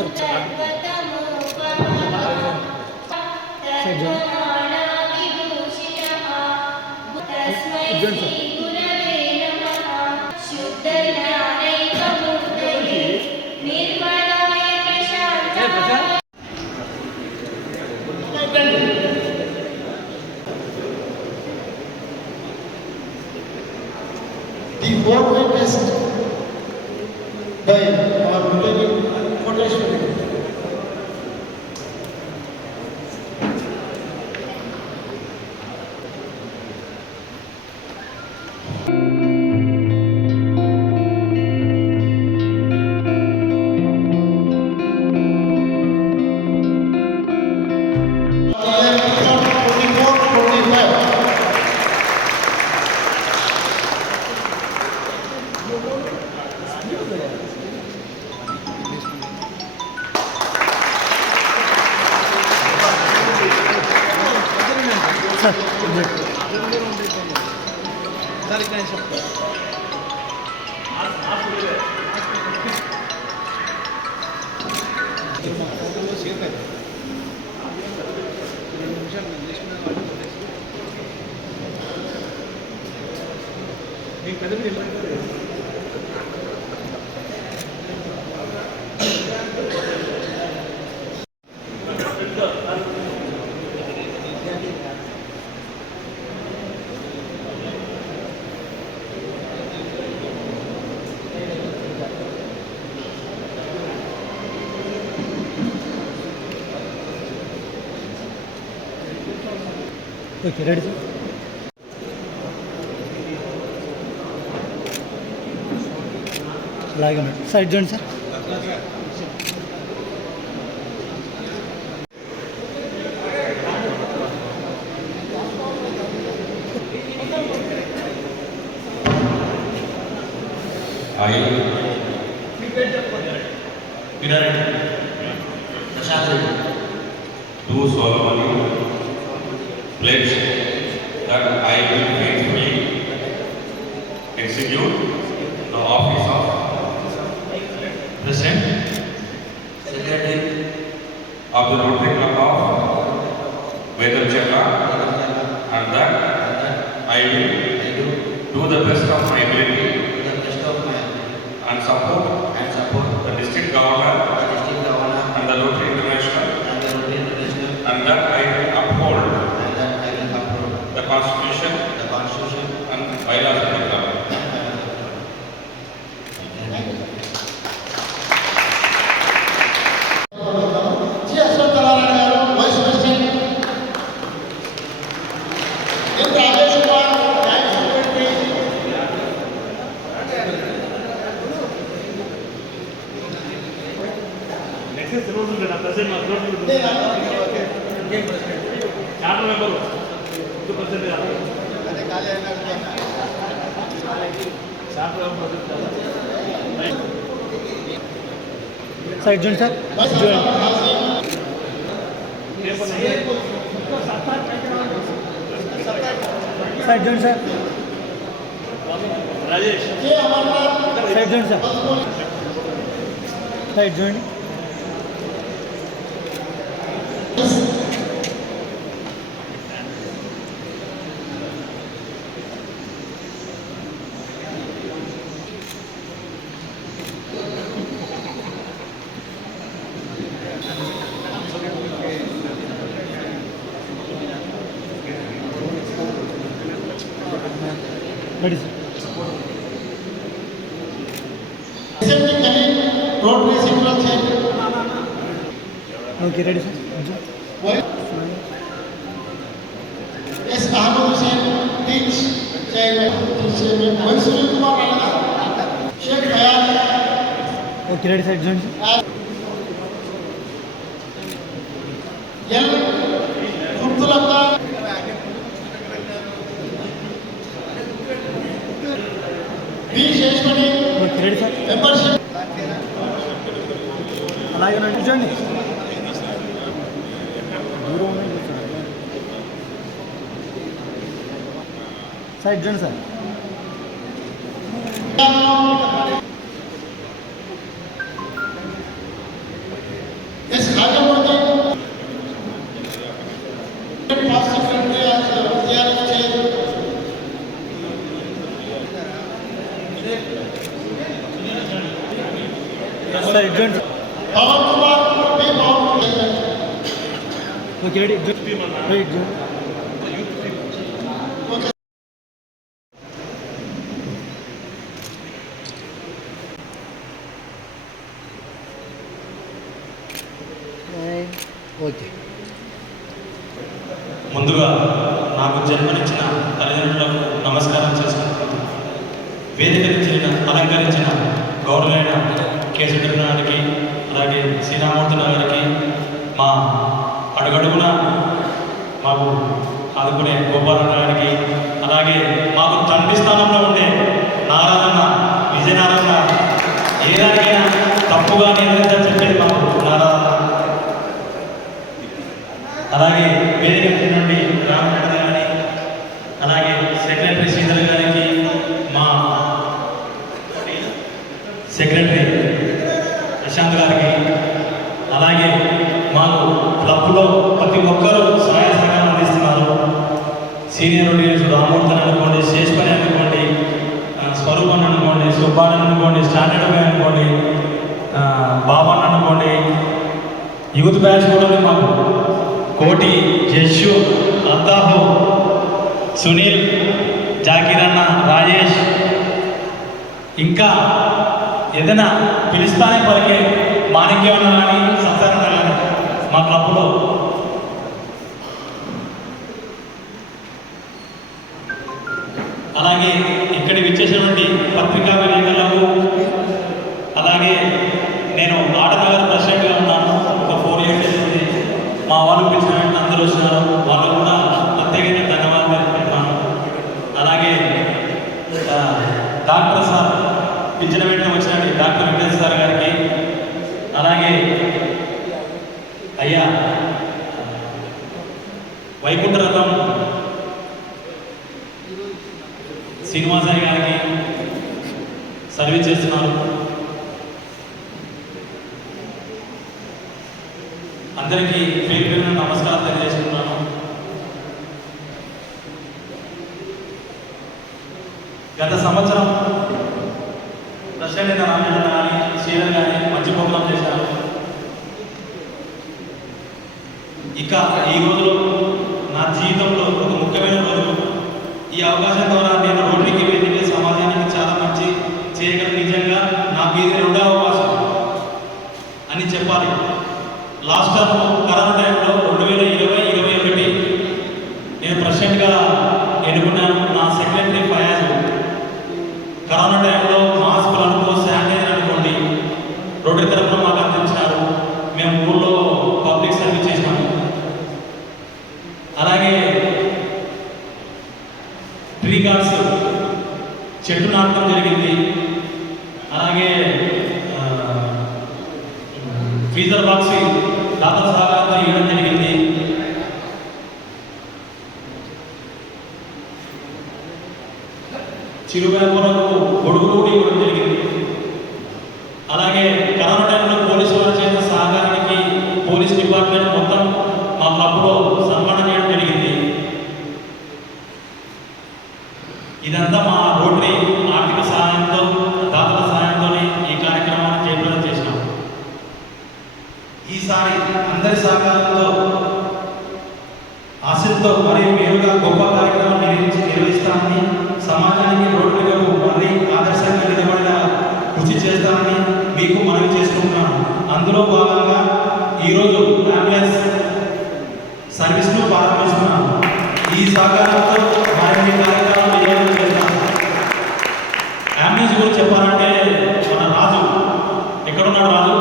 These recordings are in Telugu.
Sir The board witnessed by our Lieutenant Koteshwari. Okay ready sir అలాగే మేడం సార్ చూడండి sir Do solemnly pledge that I will faithfully execute the office of President, Secretary of the Rotary Club of Vedarchalla, and that I will do the best of my ability and support the district governor and the Rotary International, and that I will uphold the Constitution and bylaws of the club. Sir చూడండి సార్ చూడండి సార్ చూడండి సార్ సైడ్ చూడండి సార్ సైడ్ చూడండి ready sir okay ready sir S Ahmed Hussain టీచ్ chairman Mysore Kumar Sheikh Fayaz okay ready sir చూడండి sir L Abdullah B Sheshmani okay ready sir membership అలాగే రండి చూడండి దూరం సైడ్ చూడండి sir sir exam Pavan Kumar P Pavan Kumar okay ready exam okay okay ముందుగా నాకు జన్మనిచ్చిన తల్లిదండ్రులకు నమస్కారం చేసుకుంటున్నాను. వేదికరించిన అలంకరించిన గౌరవైన కేశవనానికి అలాగే శ్రీరామూర్తి గారికి మా అడుగడుగున మాకు ఆదుకునే గోపాలన్న గారికి అలాగే మాకు తండ్రి స్థానంలో ఉండే నారాయణ విజయనారాయణ ఏదానికైనా తప్పుగా ఏదైనా చెప్పేది మాకు నారాయణ అలాగే వేదిక నుండి రామచంద్ర గారి అలాగే సెక్రటరీ శ్రీధర్ గారికి మా సెక్రటరీ ప్రశాంత్ గారికి అలాగే మాకు క్లబ్లో ప్రతి ఒక్కరూ సహాయ సహకారం అందిస్తున్నారు. సీనియర్ లీడర్స్ రామూర్తి అనుకోండి, శేషపని అనుకోండి, స్వరూపన్ అనుకోండి, సుబ్బాన్ అనుకోండి, స్టాండర్డ్ బాయ్ అనుకోండి, బాబాన్ అనుకోండి, యూత్ బ్యాచ్ కూడా మాకు కోటి, జస్సు, అత్తాహు, సునీల్, జాకీర్ అన్న, రాజేష్, ఇంకా ఏదైనా పిలుస్తానే పలికే మాణిక్యం అన్న కానీ సత్యానంద కానీ మా క్లబ్లో అలాగే ఇక్కడికి వచ్చేసినటువంటి పత్రికా విలేకరులకు అలాగే నేను ఆటనగర్ ప్రెసిడెంట్గా ఉన్నాను. ఒక 4 years అవుతుంది. మా వాళ్ళు పిలిచిన వెంటనే అందరూ వచ్చినారు. వాళ్ళు కూడా ప్రత్యేకంగా ధన్యవాదాలు తెలుపుతున్నాను. అలాగే డాక్టర్ సార్ పిలిచిన వెంటనే వచ్చినట్టు డాక్టర్ వెంకటేశ్వర సార్ గారికి అలాగే అయ్యా వైకుంఠరథం శ్రీనివాసయ్య గారికి సర్వీస్ చేస్తున్నారు. అందరికీ పేరు పేరున నమస్కారం తెలియజేస్తున్నాను. గత సంవత్సరం ప్రెసిడెంట్ రామచంద్ర కానీ శ్రీధర్ కానీ మంచి ప్రోగ్రాం చేశారు. ఇక ఈ రోజులో నా జీవితంలో ఒక ముఖ్యమైన రోజు. ఈ అవకాశం ద్వారా నేను రోడ్డుకి వేదిక సమాజానికి చాలా మంచి చేయగలను. నిజంగా నాకు ఇది 2వ అవకాశం అని చెప్పాలి. లాస్ట్ టర్మ్ కరోనా టైంలో 2020-21 నేను ప్రెసిడెంట్గా ఎన్నుకున్నాను. నా సెక్రటరీ ఫయాజ్ కరోనా టైంలో మాస్కులు అనుకో, శానిటైజర్ అనుకోండి రోడ్డు తరఫున మాకు అందించినారు. మేము ఊళ్ళో పబ్లిక్ సర్వీస్ చేసినాము. అలాగే ట్రీ గార్డ్స్ చెట్టు నాటడం జరిగింది. అలాగే ఫ్రీజర్ బాక్స్ దాదా సహకారంతో ఇవ్వడం జరిగింది. చిరువేపరకు గొడుగులు కూడా ఇవ్వడం జరిగింది. అలాగే కరోనా టైంలో పోలీసు వారు చేసిన సహకారానికి పోలీస్ డిపార్ట్మెంట్ మొత్తం మా క్లబ్లో సన్మానం చేయడం జరిగింది. ఇదంతా మా రోటరీ ఆర్థిక సహాయంతో, దాతల సహాయంతోనే ఈ కార్యక్రమాన్ని జయప్రదం చేసినాం. ఈసారి అందరి సహకారంతో, ఆశతో మరియు మేలుగా గొప్ప కార్యక్రమం నిర్వహిస్తామని, సమాజానికి రోడ్డులకు మళ్ళీ ఆదర్శంగా నిలబడేలా కృషి చేస్తామని మీకు మనవి చేసుకుంటున్నాను. అందులో భాగంగా ఈరోజు అంబులెన్స్ సర్వీస్ను ప్రారంభిస్తున్నాను. ఈ సహకారంతో మరిన్ని కార్యక్రమాలు విజయవంతం చేస్తాను. అంబులెన్స్ గురించి చెప్పాలంటే మన రాజు ఎక్కడున్నాడు? రాజు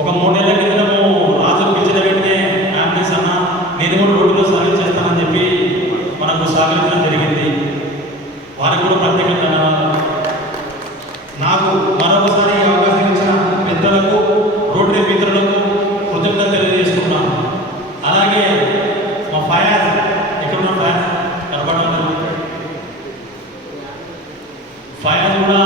ఒక 3 నెలల క్రితము రాజు పిలిచిన వెంటనే అంబులెన్స్ అన్న నేను కూడా రోడ్డులో సర్వీస్ చేస్తానని చెప్పి మనకు సహకరించడం జరిగింది. వారికి కూడా ప్రత్యేక ధన్యవాదాలు. నాకు మరొకసారి ఈ అవకాశం ఇచ్చిన పెద్దలకు, రోటరీ మిత్రులకు కృతజ్ఞత తెలియజేస్తున్నాను. అలాగే మా ఫయాజ్ ఎక్కడున్న ఫయాజ్ కనపడడం ఫయాజ్ కూడా